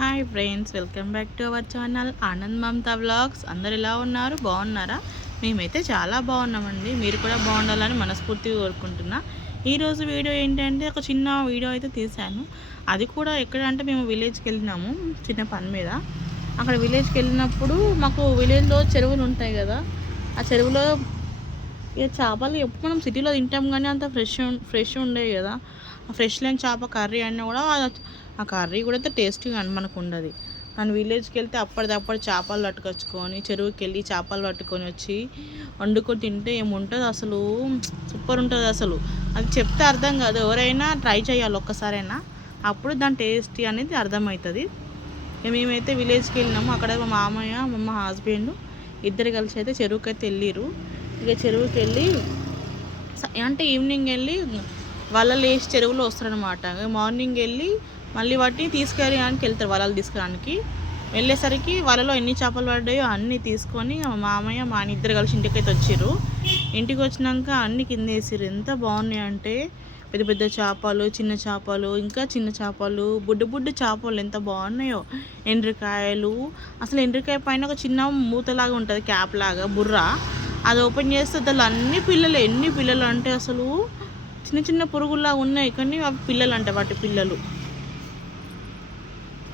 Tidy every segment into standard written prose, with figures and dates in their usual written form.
Hi friends, welcome back to our channel Anand Mamata vlogs. అందరు ఎలా ఉన్నారు? బాగున్నారా? మేమైతే చాలా బాగున్నామండి. మీరు కూడా బాగుండాలని మనస్ఫూర్తిగా కోరుకుంటున్నా. ఈరోజు వీడియో ఏంటంటే ఒక చిన్న వీడియో అయితే తీశాను. అది కూడా ఎక్కడ అంటే మేము విలేజ్కి వెళ్ళినాము చిన్న పని మీద. అక్కడ విలేజ్కి వెళ్ళినప్పుడు మాకు విలేజ్లో చెరువులు ఉంటాయి కదా, ఆ చెరువులో ఇక చేపలు ఎప్పుడు మనం సిటీలో తింటాం కానీ అంత ఫ్రెష్ ఉండేవి కదా. ఆ ఫ్రెష్ లేని చేప కర్రీ అన్నా కూడా ఆ కర్రీ కూడా అయితే టేస్టీగా అని మనకు ఉండదు. కానీ విలేజ్కి వెళ్తే అప్పటిదప్పుడు చేపలు పట్టుకొచ్చుకొని చెరువుకి వెళ్ళి చేపలు పట్టుకొని వచ్చి వండుకొని తింటే ఏముంటుంది అసలు, సూపర్ ఉంటుంది అసలు. అది చెప్తే అర్థం కాదు, ఎవరైనా ట్రై చేయాలి ఒక్కసారైనా, అప్పుడు దాని టేస్టీ అనేది అర్థమవుతుంది. మేమైతే విలేజ్కి వెళ్ళినాము. అక్కడ మా మామయ్య మా హస్బెండ్ ఇద్దరు కలిసి అయితే చెరువుకి అయితే వెళ్ళిరు. ఇక చెరువుకి వెళ్ళి అంటే ఈవినింగ్ వెళ్ళి వలలు వేసి చెరువులో వస్తారనమాట. మార్నింగ్ వెళ్ళి మళ్ళీ వాటిని తీసుకెళ్ళడానికి వెళ్తారు, వలలు తీసుకురానికి. వెళ్ళేసరికి వలలో ఎన్ని చేపలు పడ్డాయో అన్నీ తీసుకొని మా మామయ్య మా ఇద్దరు కలిసి ఇంటికైతే వచ్చిర్రు. ఇంటికి వచ్చినాక అన్నీ కింద వేసిర్రు. ఎంత బాగున్నాయి అంటే పెద్ద పెద్ద చేపలు, చిన్న చేపలు, ఇంకా చిన్న చేపలు, బుడ్డు చేపలు ఎంత బాగున్నాయో. ఎండ్రికాయలు, అసలు ఎండ్రికాయ పైన ఒక చిన్న మూతలాగా ఉంటుంది, క్యాప్ లాగా బుర్ర. అది ఓపెన్ చేస్తే దానిలో అన్ని పిల్లలు. ఎన్ని పిల్లలు అంటే అసలు చిన్న చిన్న పురుగుల్లా ఉన్నాయి, కానీ అవి పిల్లలు అంట, వాటి పిల్లలు.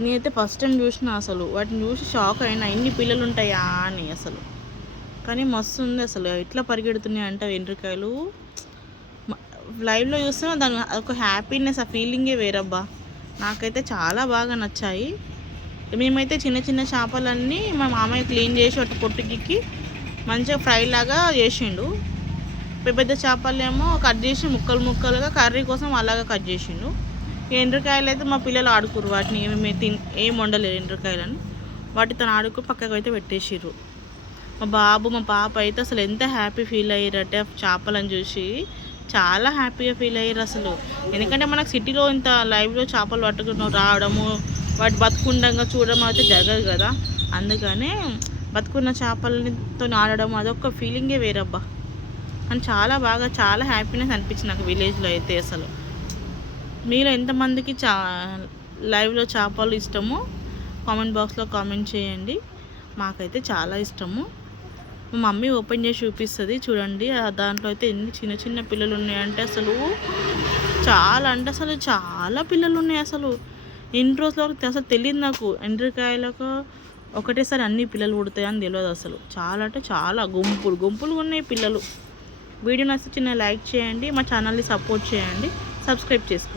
నేనైతే ఫస్ట్ టైం చూసిన, అసలు వాటిని చూసి షాక్ అయినా, ఇన్ని పిల్లలు ఉంటాయా అని అసలు. కానీ మస్తు ఉంది అసలు, ఎట్లా పరిగెడుతున్నాయి అంటే ఎండ్రికాయలు. లైవ్లో చూస్తే దాని ఒక హ్యాపీనెస్, ఆ ఫీలింగే వేరబ్బా. నాకైతే చాలా బాగా నచ్చాయి. మేమైతే చిన్న చిన్న చేపలన్నీ మా మామయ్య క్లీన్ చేసి వాటి పొట్టుకి మంచిగా ఫ్రై లాగా చేసిండు. పెద్ద చేపలేమో కట్ చేసి ముక్కలుగా కర్రీ కోసం అలాగా కట్ చేసిండు. ఎండ్రికాయలు అయితే మా పిల్లలు ఆడుకురు, వాటిని ఏం వండలేదు ఎండ్రికాయలని. వాటితో ఆడుకుని పక్కకు అయితే పెట్టేసిర్రు. మా బాబు మా పాప అయితే అసలు ఎంత హ్యాపీ ఫీల్ అయ్యారంటే చేపలను చూసి చాలా హ్యాపీగా ఫీల్ అయ్యారు అసలు. ఎందుకంటే మనకు సిటీలో ఇంత లైవ్లో చేపలు పట్టుకుని రావడము, వాటి బతుకుండంగా చూడడం అయితే జరగదు కదా. అందుకనే బతుకున్న చేపలతో ఆడడం అదొక ఫీలింగే వేరబ్బా. అని చాలా హ్యాపీనెస్ అనిపించింది నాకు విలేజ్లో అయితే అసలు. మీలో ఎంతమందికి లైవ్లో చేపలు ఇష్టమో కామెంట్ బాక్స్లో కామెంట్ చేయండి. మాకైతే చాలా ఇష్టము. మా మమ్మీ ఓపెన్ చేసి చూపిస్తుంది చూడండి. దాంట్లో అయితే ఎన్ని చిన్న చిన్న పిల్లలు ఉన్నాయంటే అసలు చాలా పిల్లలు ఉన్నాయి అసలు. ఎన్ని రోజుల వరకు అసలు తెలియదు నాకు, ఎండ్రికాయలకు ఒకటేసారి అన్ని పిల్లలు పుడతాయని తెలియదు అసలు. చాలా అంటే చాలా గుంపులు ఉన్నాయి పిల్లలు. వీడియో నచ్చితే చిన్న లైక్ చేయండి, మా ఛానల్ని సపోర్ట్ చేయండి, సబ్స్క్రైబ్ చేసుకోండి.